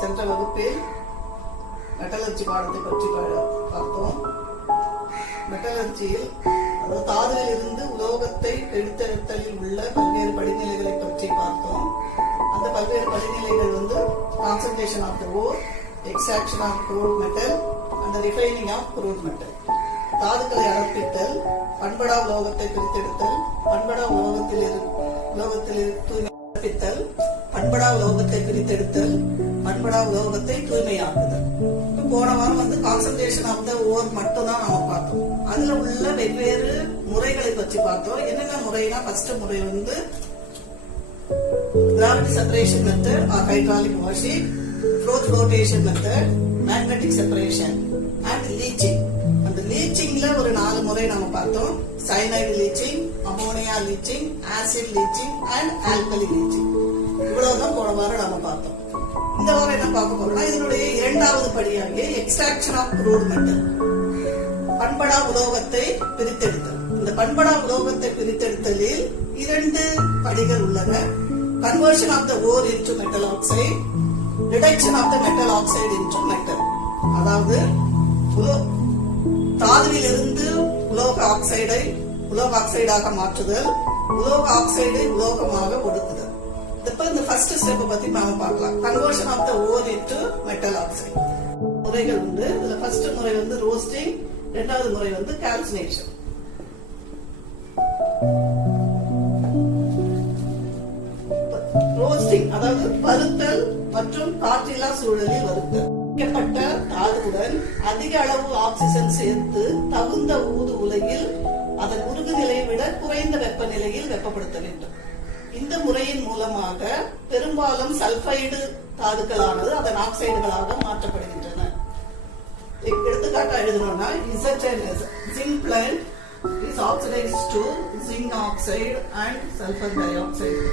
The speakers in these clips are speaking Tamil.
சென்ற வகுப்பில் மெட்டலர்ஜி பாடத்தை பற்றி பார்த்தோம். மெட்டலர்ஜியில் அதாவது தாதுவில் இருந்து உலோகத்தை பிரித்தெடுத்தலில் உள்ள பல்வேறு படிநிலைகளை பற்றி பார்த்தோம். அந்த பல்வேறு படிநிலைகள் concentration of the ore, extraction of crude metal and refining of crude metal. தாதுக்களை அடர்ப்பித்தல், பண்படா உலோகத்தை பிரித்தெடுத்தல், பண்படா உலோகத்தில் தூய்மையாக்குதல், பண்படா உலோகத்தை பிரித்தெடுத்தல், பண்படா உலோகத்தை தூய்மையாக்குதல். போன வாரம் கான்சன்ட்ரேஷன் ஆஃப் த ஓர் மட்டும் தான் நாம பார்த்தோம். அதுல உள்ள வெவ்வேறு முறைகளை பற்றி பார்த்தோம். என்னென்ன முறைனா, ஃபர்ஸ்ட் முறை gravity separation method R hydraulic washing, flotation method, magnetic separation and leaching. அந்த லீச்சிங்ல ஒரு 4 முறை நாம பார்த்தோம். Cyanide leaching, ammonia leaching, acid leaching and alkali leaching. இவ்வளவுதான் போன வாரம் நாம பார்த்தோம். இந்த வாரம் என்ன பார்க்க போறோம்னா, இதனுடைய 2வது படியாக எக்ஸ்ட்ராக்ஷன் ஆஃப் க்ரூட் மெட்டல், பண்படா உலோகத்தை பிரித்தெடுத்தல். இந்த பண்படா உலோகத்தை பிரித்தெடுத்தலில் 2 படிகள் உள்ளன. Conversion of the ore into metal oxide, reduction of the metal oxide into metal. அதாவது தாதுவில் இருந்து உலோக ஆக்சைடாக மாற்றுதல், உலோக ஆக்சைடை உலோகமாக ஒடுக்குதல். இப்ப இந்த ஃபர்ஸ்ட் ஸ்டெப் பத்தி நாம பார்க்கலாம். Conversion of the ore into metal oxide முறைகள் உண்டு. இதுல ஃபர்ஸ்ட் முறை ரோஸ்டிங், 2வது முறை கால்சினேஷன். ரோஸ்டிங் அதாவது வறுத்தல் மற்றும் காற்றில்லா சூழலில் வறுத்தல். தாதுவுடன் அதிக அளவு ஆக்சிஜன் சேர்த்து தகுந்த ஊது உலையில் அதன் உருகு நிலையை விட குறைந்த வெப்பநிலையில் வெப்பப்படுத்த வேண்டும். இந்த முறையின் மூலமாக பெரும்பாலும் சல்பைடு தாதுக்களானது அதன் ஆக்சைடுகளாக மாற்றப்படுகின்றன. எடுத்துக்காட்டா எழுதணும்னா, ZnS zinc blend is oxidized to zinc oxide and sulfur dioxide.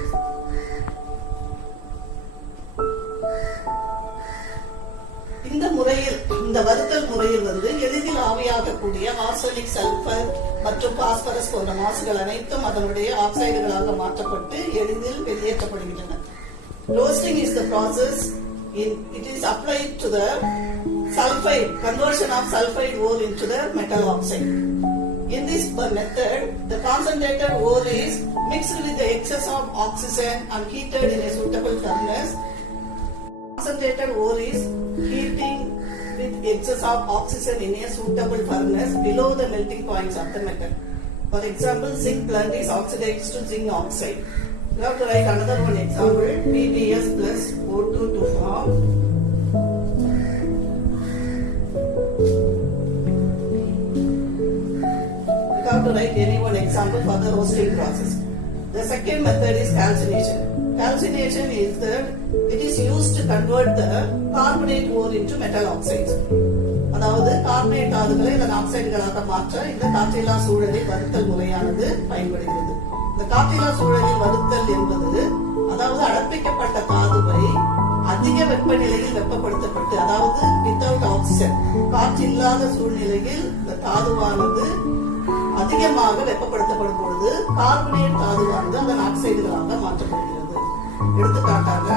இந்த வறுத்தல் முறையில் எளிதில் ஆவியாகக்கூடிய ஆர்சனிக், சல்பர் மற்றும் பாஸ்பரஸ் போன்ற மாசுகள் அனைத்தும் அதனுடைய ஆக்சைடுகளாக மாற்றப்பட்டு எளிதில் வெளியேற்றப்படுகின்றன. Roasting is the process it is applied to the conversion of sulfide ore into the metal oxide. In this method, the concentrated ore is mixed with the excess of oxygen and heated in a suitable furnace. Concentrated ore is heating with excess of oxygen in a suitable furnace below the melting points of the metal. For example, zinc blend is oxidized to zinc oxide. You have to write another one example, PbS plus O2 to form you have to write any one example for the roasting process. The second method is calcination. Calcination is that it is used to convert the carbonate ore into metal oxides. அதாவது கார்பனேட் தாதுகளை இதன் ஆக்சைடுகளாக மாற்ற இந்த காற்றில்லா சூழலில் வறுத்தல் முறையானது பயன்படுகிறது. இந்த காற்றில்லா சூழலில் வறுத்தல் என்பது அதாவது அடர்ப்பிக்கப்பட்ட தாதுவை அதிக வெப்பநிலையில் வெப்பப்படுத்தப்பட்டு, அதாவது வித்தவுட் ஆக்சிஜன், காற்றில்லாத சூழ்நிலையில் இந்த தாதுவானது அதிகமாக வெப்பப்படுத்தப்படும் பொழுது கார்பனேட் தாதுவானது அதன் ஆக்சைடுகளாக மாற்றப்படுகிறது. எடுத்துக்காட்டாக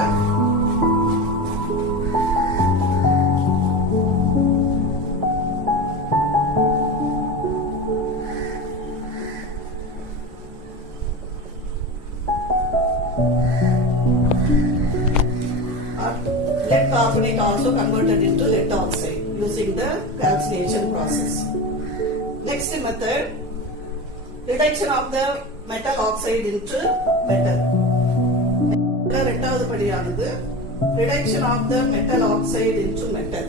lead carbonate also converted into lead oxide using the calcination process. Next method, reduction of the metal oxide into metal. 2வது படியானது reduction of the metal oxide into metal,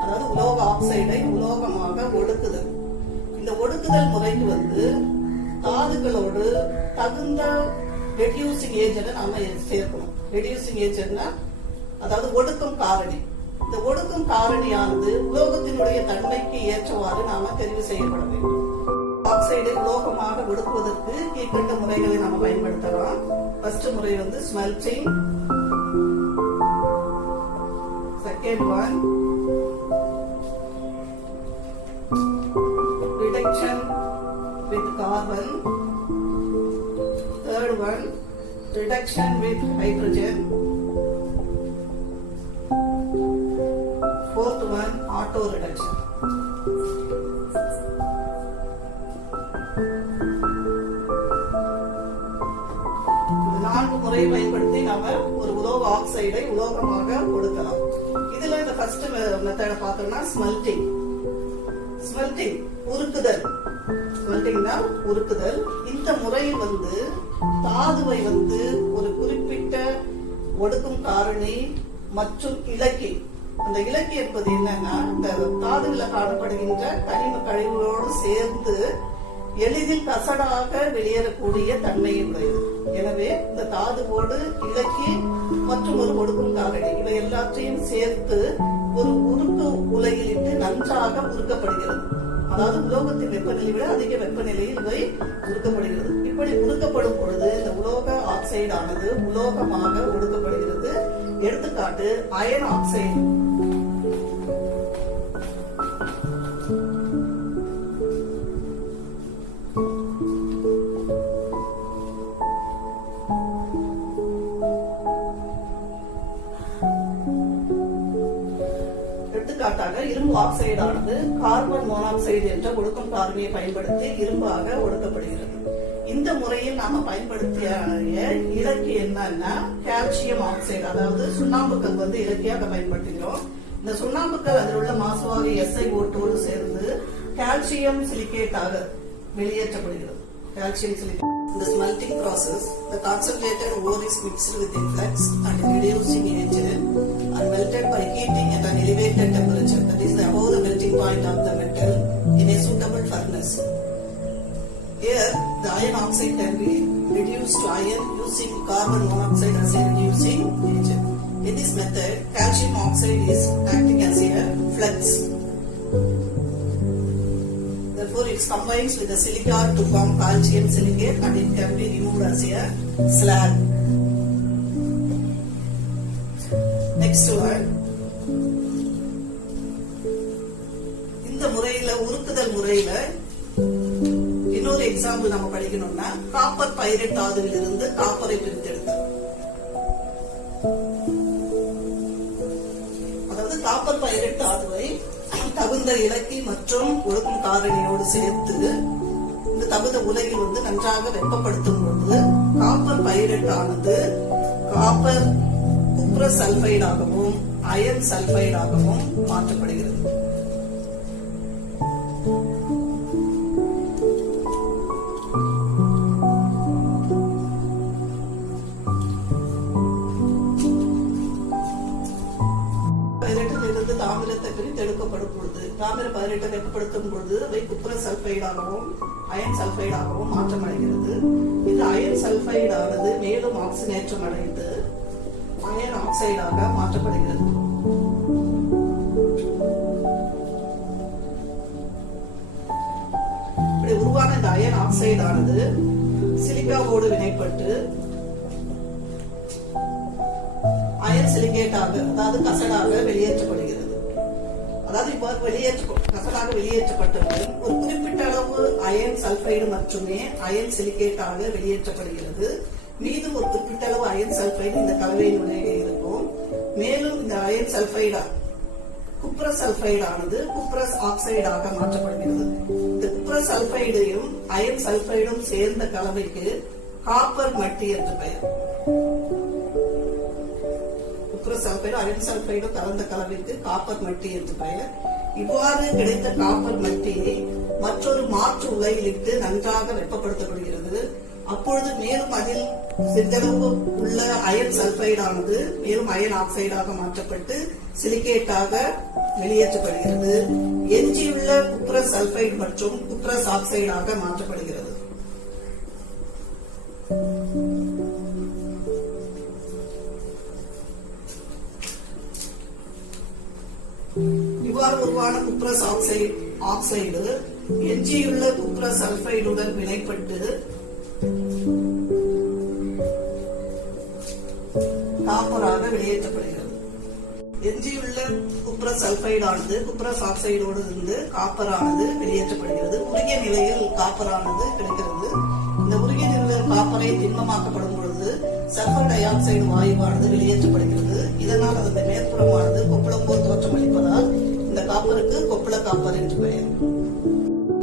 அதாவது உலோக ஆக்சைடை உலோகமாக ஒடுக்குதல். இந்த ஒடுக்குதல் முறைக்கு தாதுகளோடு தகுந்த ரெடியூசிங் ஏஜென்ட் நாம சேர்க்கணும். ரெடியூசிங் ஏஜென்ட்னா அதாவது ஒடுக்கும் காரணி. இந்த ஒடுக்கும் காரணியானது உலோகத்தினுடைய தன்மைக்கு ஏற்றவாறு நாம தெரிவு செய்யப்பட வேண்டும். ஆக்சைடை உலோகமாக ஒடுக்குவதற்கு கீழ்கண்ட முறைகளை நாம பயன்படுத்தலாம். ஃபர்ஸ்ட் முறை smelting, second one reduction with carbon, third one reduction with hydrogen, one, auto reduction. நான்கு முறை பயன்படுத்தி நாம ஒரு உலோக ஆக்சைடை உலோகமாக கொடுக்கலாம். இதுல இந்த ஃபர்ஸ்ட் மெத்தட பார்த்தோம்னா ஸ்மெல்டிங். ஸ்மெல்டிங் உருக்குதல். ஸ்மெல்டிங்னா உருக்குதல். இந்த முறையில் வந்து தாதுவை வந்து ஒரு குறிப்பிட்ட ஒடுக்கும் காரணி மற்றும் இலக்கி. அந்த இலக்கி என்பது என்னன்னா, இந்த தாதுவில் காணப்படுகின்ற கனிம கழிவுகளோடு சேர்ந்து எளிதில் கசடாக வெளியேறக்கூடிய தன்மையை உடையது. எனவே இந்த தாதுவோடு இலக்கி மற்றும் ஒரு ஒடுக்கும் காரணி இவை எல்லாத்தையும் சேர்த்து ஒரு உருக்கு உலையிலிட்டு நன்றாக உருக்கப்படுகிறது. அதாவது உலோகத்தின் வெப்பநிலை விட அதிக வெப்பநிலையில் இவை உருக்கப்படுகிறது. இப்படி உருக்கப்படும் பொழுது இந்த உலோக ஆக்சைடு ஆனது உலோகமாக ஒடுக்கப்படுகிறது. எடுத்துக்காட்டு அயன் ஆக்சைடு. எடுத்துக்காட்டாக இரும்பு ஆக்சைடு ஆனது கார்பன் மோனாக்சைடு என்ற ஒடுக்கும் காரணியை பயன்படுத்தி இரும்பாக ஒடுக்கப்படுகிறது. இந்த முறையில் நாம பயன்படுத்திய இலக்கு என்னன்னா கால்சியம் ஆக்சைடு, அதாவது சுண்ணாம்புக்கல் வந்து இலக்கியாக பயன்படுத்துகிறோம். இந்த சுண்ணாம்புக்கல் அதில் உள்ள மாசுவாக SiO2 சேர்ந்து கால்சியம் சிலிகேட்டாக வெளியேற்றப்படுகிறது. Calcium silicate. In the smelting process, the concentrated ore is mixed with the flux and reducing agent and melted by heating at an elevated temperature, that is above the melting point of the metal in a suitable furnace. Here, the iron oxide can be reduced to iron using carbon monoxide as a reducing agent. In this method, calcium oxide is acting as a flux. Therefore, it combines with the silica to form calcium silicate and it can be removed as a slag. Next one. இந்த முறையில உருக்குதல் முறையில இன்னொரு எக்ஸாம்பிள் நம்ம படிக்கணும்னா, காப்பர் பைரைட் தாதுவில் இருந்து காப்பரை பிரித்தெடுத்தல். அதாவது காப்பர் பைரைட் தாதுவை தகுந்த இலக்கி மற்றும் ஒடுக்கும் காரணியோடு சேர்த்து இந்த தகுந்த உலையில் வந்து நன்றாக வெப்பப்படுத்தும் பொழுது காப்பர் பைரைட் ஆனது காப்பர் குப்ரஸ் சல்பைடாகவும் அயன் சல்பைடாகவும் மாற்றப்படுகிறது. தாமிரத்தை பிரித்தெடுக்கப்படும் பொழுது தாமிர பைரைட்டை வெப்பப்படுத்தும் பொழுது அவை குப்ரஸ் சல்பைடாகவும் அயன் சல்பைடாகவும் மாற்றமடைகிறது. இந்த அயன் சல்பைடு ஆனது மேலும் ஆக்சிஜனேற்றம் அடைந்து அயன் ஆக்சைடாக மாற்றப்படுகிறது. இப்படி உருவான இந்த அயன் ஆக்சைடு ஆனது சிலிக்காவோடு வினைப்பட்டு அயன் சிலிகேட்டாக, அதாவது கசடாக வெளியேற்றப்படுகிறது. அதாவது இப்ப கசடாக வெளியேற்றப்பட்டது ஒரு குறிப்பிட்ட அளவு அயன் சல்பைடு மட்டுமே அயன் சிலிகேட்டாக வெளியேற்றப்படுகிறது. மீதும் ஒரு குறிப்பிட்ட அளவு அயன் சல்பைடு இந்த கலவையினுடைய இருக்கும். மேலும் இந்த அயன் சல்பைடா குப்ரஸ் சல்பைடு ஆனது குப்ரஸ் ஆக்சைடாக மாற்றப்படுகிறது. இந்த குப்ரஸ் சல்பைடையும் அயன் சல்பைடும் சேர்ந்த கலவைக்கு காப்பர் மட்டி என்று பெயர். குப்ரஸ் சல்பைடு அயன் சல்பைடு கலந்த கலவைக்கு காப்பர் மட்டி என்று பெயர். இவ்வாறு கிடைத்த காப்பர் மட்டியை மற்றொரு மாற்று உலையிலிட்டு நன்றாக வெப்பப்படுத்தப்படுகிறது. அப்பொழுது மேலும் அதில் சிறிதளவு உள்ள அயன் சல்பைடு ஆனது மேலும் அயன் ஆக்சைடாக மாற்றப்பட்டு சிலிகேட்டாக வெளியேற்றப்படுகிறது. எஞ்சியுள்ள குப்ரஸ் சல்பைடு மற்றும் குப்ரஸ் ஆக்சைடாக மாற்றப்படுகிறது. இவ்வாறு உருவான குப்ரஸ் ஆக்சைடு எஞ்சியுள்ள குப்ரஸ் சல்பைடுடன் வினைப்பட்டு காப்பராக வெளியேற்றப்படுகிறது. எஞ்சியுள்ள குப்ரஸ் சல்பைடு ஆனது குப்ரஸ் ஆக்சைடோடு இருந்து காப்பரானது வெளியேற்றப்படுகிறது. உருகிய நிலையில் காப்பரானது கிடைக்கிறது. இந்த உருகிய நிலையில் காப்பரை திண்மமாக்கப்படும் பொழுது சல்பர் டை ஆக்சைடு வாயுவானது வெளியேற்றப்படுகிறது. இதனால் அதன் மேற்புறமானது கொப்பளம் போல் தோற்றமளிப்பதால் காப்பர் என்று பெயர்.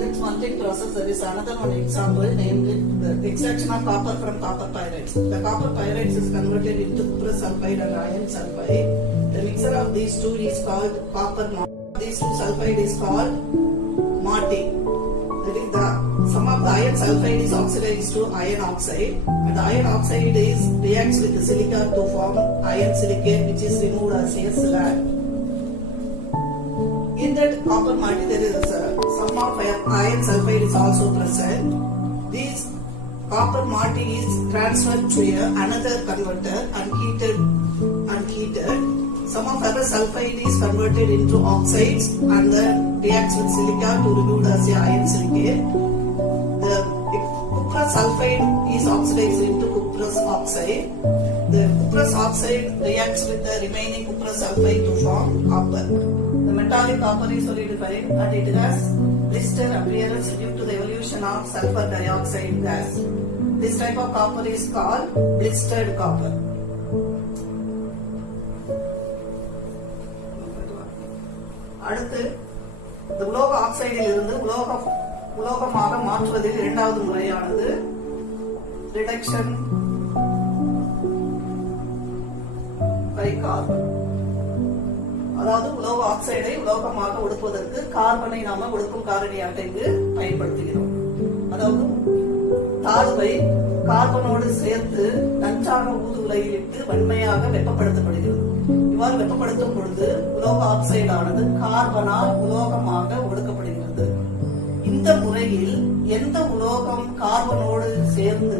In smelting process, there is another one example, namely the extraction of copper from copper pyrites. The copper pyrites is converted into cuprous sulfide and iron sulfide. The mixture of these two is called copper matte. These two sulfide is called matte. That is the some of the iron sulfide is oxidized to iron oxide, and the iron oxide is reacts with the silica to form iron silicate, which is removed as a slag. In that copper matte, there is some of iron sulfide is also present. This copper matte is transferred to another converter and heated. Some of other sulfide is converted into oxides and then reacts with silica to remove as a iron silicate. The cuprous sulfide is oxidized into cuprous oxide. The cuprous oxide reacts with the remaining cuprous sulfide to form copper. The metallic copper is solidified and it has blister appearance due to the evolution of sulfur dioxide gas. This type of copper is called blistered copper. அடுத்து இந்த உலோக ஆக்சைடில் இருந்து உலோகமாக மாற்றுவதில் இரண்டாவது முறையானது ரிடக்ஷன் பை கார்பன். அதாவது உலோக ஆக்சைடை உலோகமாக ஒடுக்குவதற்கு கார்பனை நாம ஒடுக்கும் காரணியாக இங்கு பயன்படுத்துகிறோம். அதாவது தாதுவை கார்பனோடு சேர்த்து நன்றாக ஊதுகுலையில் இட்டு வன்மையாக வெப்பப்படுத்தப்படுகிறது. இவ்வாறு வெப்பப்படுத்தும் பொழுது உலோக ஆக்சைடு ஆனது கார்பனால் உலோகமாக ஒடுக்கப்படுகிறது. இந்த முறையில் எந்த உலோகம் கார்பனோடு சேர்ந்து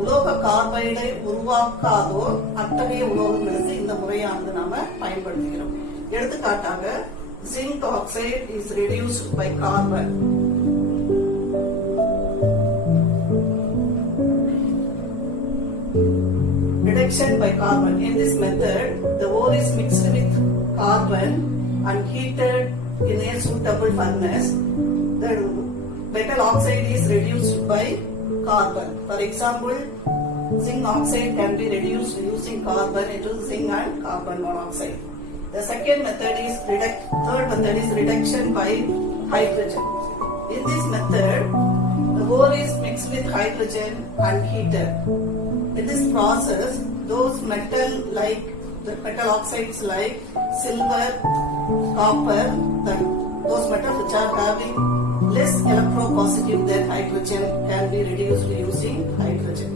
உலோக கார்பைடை உருவாக்காதோ அத்தகைய உலோகங்களுக்கு இந்த முறையானது நாம பயன்படுத்துகிறோம். எடுத்துக்காட்டாக zinc oxide is reduced by carbon. Reduction by carbon. In this method, the ore is mixed with carbon and heated in a suitable furnace. The metal oxide is reduced by carbon. For example, zinc oxide can be reduced using carbon into zinc and carbon monoxide. The third method is reduction by hydrogen. In this method, the ore is mixed with hydrogen and heated. In this process, those metal oxides like silver, copper, those metals which are having less electropositive than hydrogen can be reduced using hydrogen.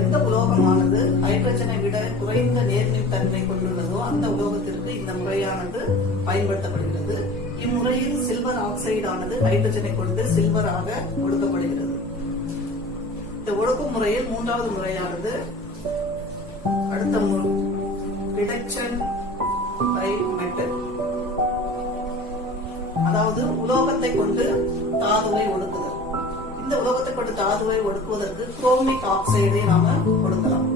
எந்த உலோகமானது ஹைட்ரஜனை விட குறைந்த நேர்மின் தன்மை கொண்டுள்ளதோ அந்த உலோகத்திற்கு இந்த முறையானது பயன்படுத்தப்படுகிறது. இம்முறையில் சில்வர் ஆக்சைடு ஆனது ஹைட்ரஜனை கொண்டு சில்வராக ஒடுக்கப்படுகிறது. இந்த ஒடுக்கும் முறையில் மூன்றாவது முறையானது அடுத்த ரிடக்ஷன் பை மெட்டல். அதாவது உலோகத்தை கொண்டு தாதுவை ஒடுக்குதல். இந்த உலோகத்தை கொண்டு தாதுவை ஒடுக்குவதற்கு குரோமிக் ஆக்சைடை நாம கொடுக்கலாம்.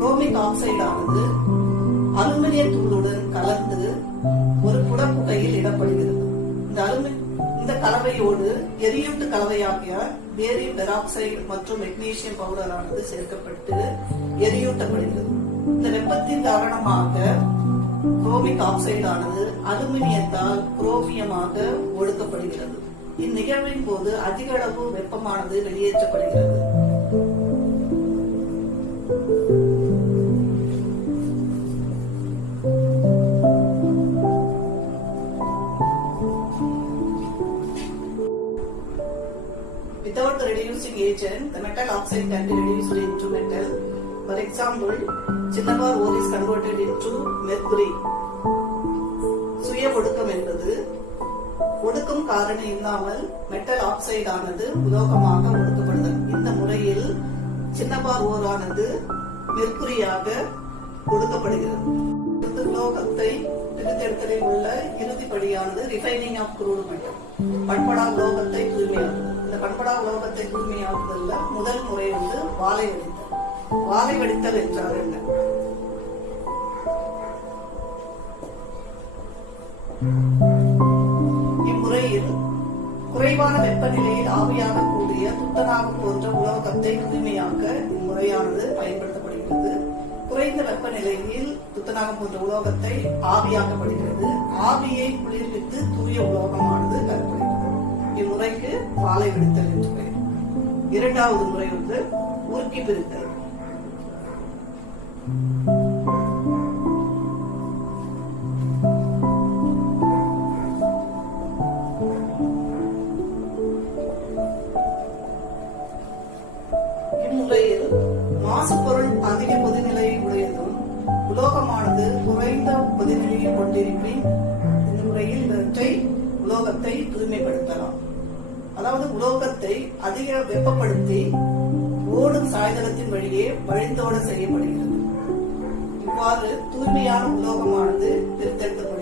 குரோமிக் ஆக்சைடு ஆனது அலுமினிய தூளுடன் கலந்து ஒரு குடப்புகையில் இடப்படுகிறது. இந்த கலவையோடு எரியூட்டு கலவையாகிய பேரியம் பெராக்சைடு மற்றும் மெக்னீசியம் பவுடர் ஆனது சேர்க்கப்பட்டு எரியூட்டப்படுகிறது. இந்த வெப்பத்தின் காரணமாக குரோமிக் ஆக்சைடு ஆனது அலுமினியத்தால் குரோமியமாக ஒடுக்கப்படுகிறது. இந்நிகழ்வின் போது அதிக அளவு வெப்பமானது வெளியேற்றப்படுகிறது. Without the reducing agent, the metal oxide can be reduced into metal. For example, cinnabar ore is converted into mercury. சுய ஒடுக்கம் என்பது ஒடுக்கும் காரணி இல்லாமல் மெட்டல் ஆக்சைடு ஆனது உலோகமாக ஒடுக்கப்படுதல். இந்த முறையில் சின்னபார் ஓரானது மெர்க்குரியாக ஒடுக்கப்படுகிறது. உலோகத்தை பிரித்தெடுத்தலில் உள்ள இறுதிப்படியானது ரிஃபைனிங் ஆஃப் க்ரூட் மெட்டல். பண்படா உலோகத்தை தூய்மையாக்குதல். இந்த பண்படா உலோகத்தை தூய்மையாக்குதல்ல முதல் முறை வாலை வடித்தல். வாலை வடித்தல் என்றால் என்ன? இம்முறையில் குறைவான வெப்பநிலையில் ஆவியாகக்கூடிய துத்தநாகம் போன்ற உலோகத்தை தூய்மையாக்க இம்முறையானது பயன்படுத்தப்படுகிறது. குறைந்த வெப்பநிலையில் துத்தநாகம் போன்ற உலோகத்தை ஆவியாக்கப்படுகிறது. ஆவியை குளிர்வித்து தூய உலோகமானது பெறப்படுகிறது. இம்முறைக்கு பாலை வெடித்தல் என்று பெயர். இரண்டாவது முறை உருக்கி பிரித்தல். இம்முறையில் மாசு பொருள் அதிக கொதிநிலையை உடையதும் உலோகமானது குறைந்த கொதிநிலையை கொண்டிருப்பின் இந்த முறையில் இவற்றை உலோகத்தை தூய்மைப்படுத்தலாம். அதாவது உலோகத்தை அதிக வெப்பப்படுத்தி ஓடும் சாய்தளத்தின் வழியே வழிந்தோட செய்யப்படுகிறது. இவ்வாறு தூய்மையான உலோகமானது பிரித்தெடுக்கப்படுகிறது.